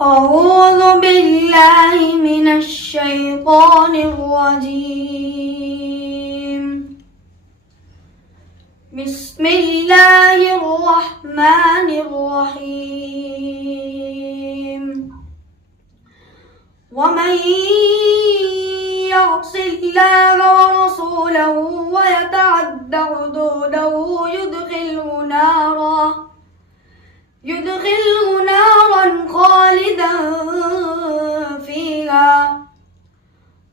أعوذ بالله من الشيطان الرجيم. بسم الله الرحمن الرحيم. ومن يعص الله ورسوله ويتعد حدوده يدخله نارا خالدا فيها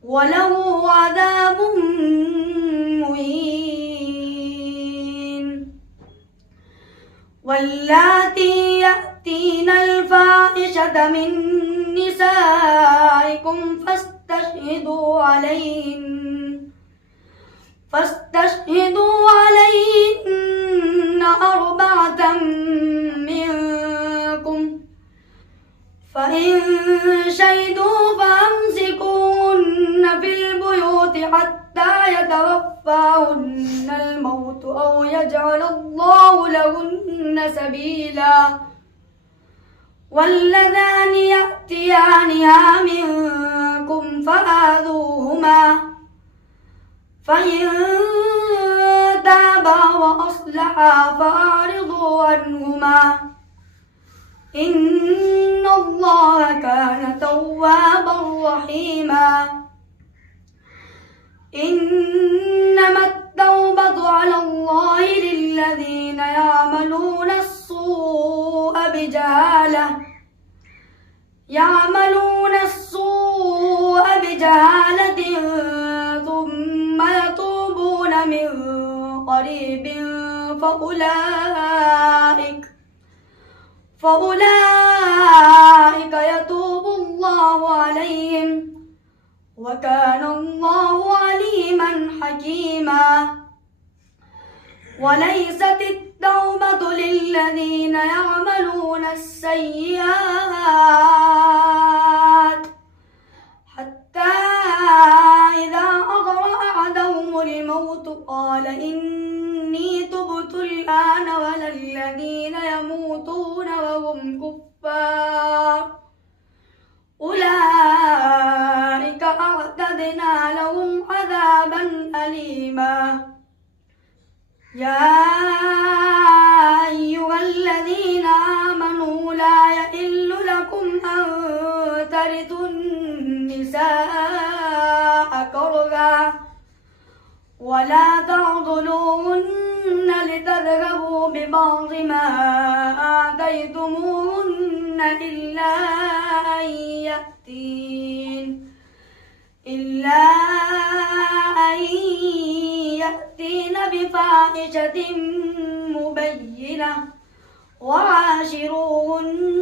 وله عذاب مهين. واللاتي يأتين الفاحشة من نسائكم فاستشهدوا عليهن أربعة منكم، فإن شهدوا فأمسكوهن في البيوت حتى يتوفاهن الموت أو يجعل الله لهن سبيلا. واللذان يأتيانها منكم فآذوهما، فإن تابا وأصلحا فأعرضوا عنهما، إن الله كان توابا رحيما. إنما التوبة على الله للذين يعملون السوء بجهالة ثم يتوبون من قريب فأولئك يتوب الله عليهم، وكان الله عليما حكيما. وليست التوبة للذين يعملون السيئات حتى إذا حضر أحدهم الموت قال إني تبت الآن، ولا الذين يموتون وهم كفار أولئك أعتدنا لهم عذابا أليما. يا أيها الذين آمنوا لا يحل لكم أن ترثوا النساء كرها ولا تعضلوهن لتذهبوا ببعض ما آتيتموهن إلا أن يأتين بفاحشة مبينة وعاشروهن